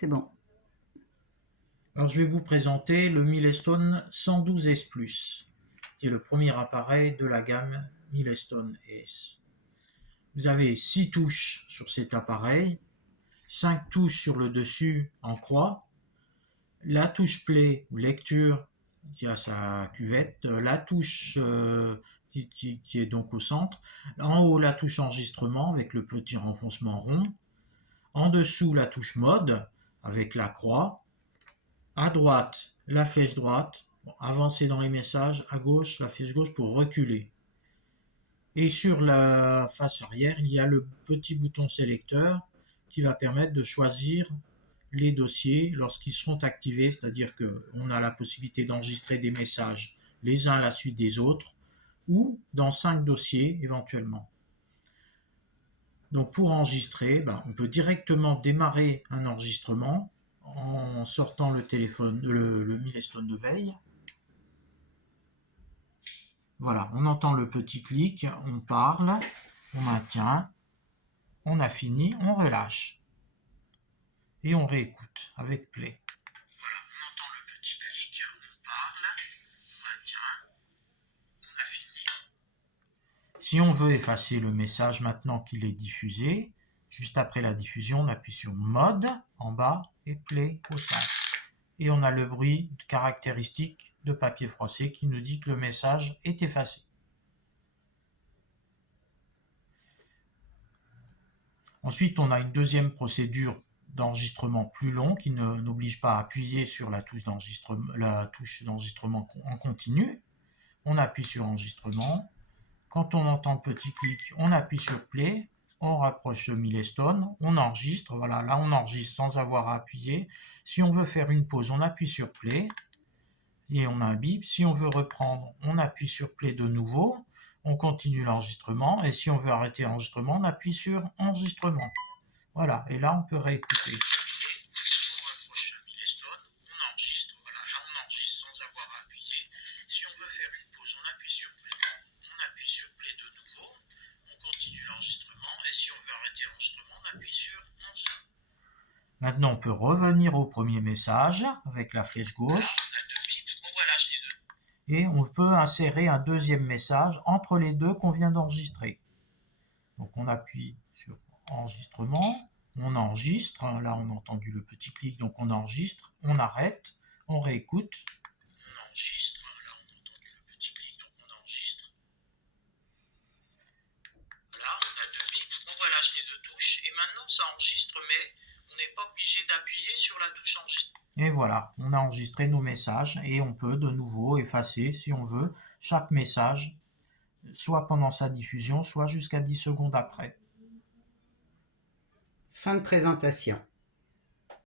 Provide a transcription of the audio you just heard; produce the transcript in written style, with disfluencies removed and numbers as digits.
C'est bon. Alors je vais vous présenter le Milestone 112S Plus, qui est le premier appareil de la gamme Milestone S. Vous avez 6 touches sur cet appareil, 5 touches sur le dessus en croix, la touche play ou lecture qui a sa cuvette, la touche qui est donc au centre, en haut la touche enregistrement avec le petit renfoncement rond, en dessous la touche mode avec la croix, à droite la flèche droite pour avancer dans les messages, à gauche la flèche gauche pour reculer. Et sur la face arrière, il y a le petit bouton sélecteur qui va permettre de choisir les dossiers lorsqu'ils seront activés, c'est-à-dire qu'on a la possibilité d'enregistrer des messages les uns à la suite des autres ou dans 5 dossiers éventuellement. Donc pour enregistrer, on peut directement démarrer un enregistrement en sortant le téléphone, le Milestone de veille. Voilà, on entend le petit clic, on parle, on maintient, on a fini, on relâche. Et on réécoute avec play. Voilà, on entend le petit clic, on parle, on maintient, on a fini. Si on veut effacer le message maintenant qu'il est diffusé, juste après la diffusion, on appuie sur mode en bas et play au centre. Et on a le bruit caractéristique de papier froissé qui nous dit que le message est effacé. Ensuite, on a une deuxième procédure d'enregistrement plus long qui n'oblige pas à appuyer sur la touche d'enregistrement en continu. On appuie sur enregistrement. Quand on entend le petit clic, on appuie sur play. On rapproche le Milestone, on enregistre. Voilà, là on enregistre sans avoir à appuyer. Si on veut faire une pause, on appuie sur play et on a un bip. Si on veut reprendre, on appuie sur play de nouveau. On continue l'enregistrement et si on veut arrêter l'enregistrement, on appuie sur enregistrement. Voilà, et là on peut réécouter. On rapproche le Milestone, on enregistre. Voilà, là on enregistre sans avoir à appuyer. Si on veut faire une pause, on appuie sur play. On appuie sur play de nouveau. On continue l'enregistrement et si on veut arrêter l'enregistrement, on appuie sur enregistrement. Maintenant, on peut revenir au premier message avec la flèche gauche. Et on peut insérer un deuxième message entre les deux qu'on vient d'enregistrer. Donc on appuie sur enregistrement, on enregistre, là on a entendu le petit clic, donc on enregistre, on arrête, on réécoute. On enregistre, là on a entendu le petit clic, donc on enregistre. Là on a deux bips, on relâche les deux touches et maintenant ça enregistre, mais on n'est pas obligé d'appuyer sur la touche enregistrement. Et voilà, on a enregistré nos messages et on peut de nouveau effacer, si on veut, chaque message, soit pendant sa diffusion, soit jusqu'à 10 secondes après. Fin de présentation.